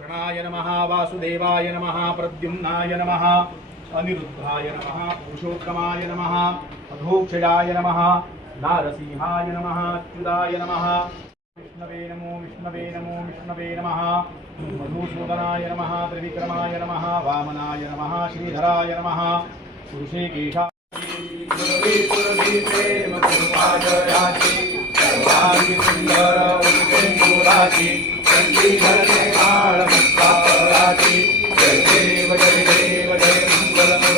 शरणाय नमः, वासुदेवाय नमः, प्रद्युम्नाय नमः, अनिरुद्धाय नमः, पुरुषोत्तमाय नमः अधोक्षजाय नमः, नारसिंहाय नमः, अच्युताय नमः, विष्णवे नमो विष्णवे नमो, विष्णवे नमः, मधुसूदनाय नमः, त्रिविक्रमाय नमः, वामनाय नमः, श्रीधराय नमः पुरुषेकेशा सुंदर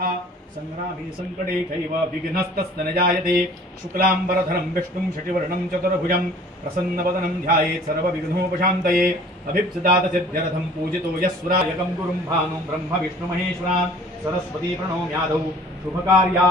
तथा सङ्ग्रामे संकटे कैव विघ्नस्तस्तन जायते शुक्लाम्बरधरं विष्णुं शशिवर्णं चतुर्भुजं प्रसन्नवदनं ध्यायेत् सर्वविघ्नोपशान्तये। अभिप्सदातसिद्ध्यरथं पूजितो यस्वरायकं गुरुं भानुं ब्रह्म विष्णुमहेश्वरान् सरस्वती प्रणोम्यादौ शुभकार्या।